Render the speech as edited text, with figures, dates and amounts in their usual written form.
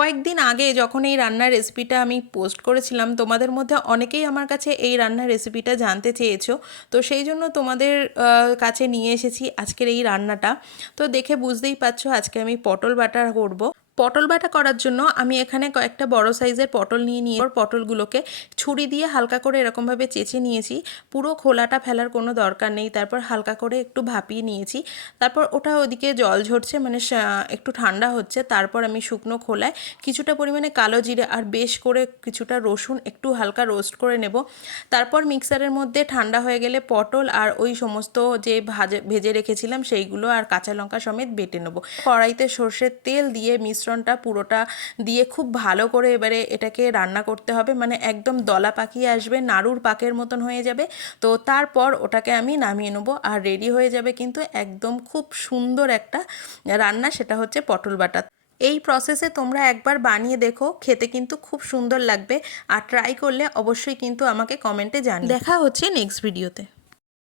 কয়েকদিন আগে যখন এই রান্নার রেসিপিটা আমি পোস্ট করেছিলাম, তোমাদের মধ্যে অনেকেই আমার কাছে এই রান্নার রেসিপিটা জানতে চেয়েছো। তো সেই জন্য তোমাদের কাছে নিয়ে এসেছি আজকের এই রান্নাটা। তো দেখে বুঝতেই পারছো আজকে আমি পটল বাটা করব। পটল বাটা করার জন্য আমি এখানে কয়েকটা বড় সাইজের পটল নিয়ে পটলগুলোকে ছুরি দিয়ে হালকা করে এরকমভাবে চেঁচে নিয়েছি। পুরো খোলাটা ফেলার কোনো দরকার নেই। তারপর হালকা করে একটু ভাপিয়ে নিয়েছি। তারপর ওটা ওদিকে জল ঝরছে, মানে একটু ঠান্ডা হচ্ছে। তারপর আমি শুকনো খোলায় কিছুটা পরিমাণে কালো জিরে আর বেশ করে কিছুটা রসুন একটু হালকা রোস্ট করে নেব। তারপর মিক্সারের মধ্যে ঠান্ডা হয়ে গেলে পটল আর ওই সমস্ত যে ভেজে রেখেছিলাম সেইগুলো আর কাঁচা লঙ্কা সমেত বেটে নেব। কড়াইতে সর্ষের তেল দিয়ে মিশ্রণটা পুরোটা দিয়ে খুব ভালো করে এবারে এটাকে রান্না করতে হবে, মানে একদম দলা পাকিয়ে আসবে, নাড়ুর পাকের মতন হয়ে যাবে। তো তারপর ওটাকে আমি নামিয়ে নেবো আর রেডি হয়ে যাবে কিন্তু একদম খুব সুন্দর একটা রান্না, সেটা হচ্ছে পটল বাটা। এই প্রসেসে তোমরা একবার বানিয়ে দেখো, খেতে কিন্তু খুব সুন্দর লাগবে। আর ট্রাই করলে অবশ্যই কিন্তু আমাকে কমেন্টে জানিও। দেখা হচ্ছে নেক্সট ভিডিওতে।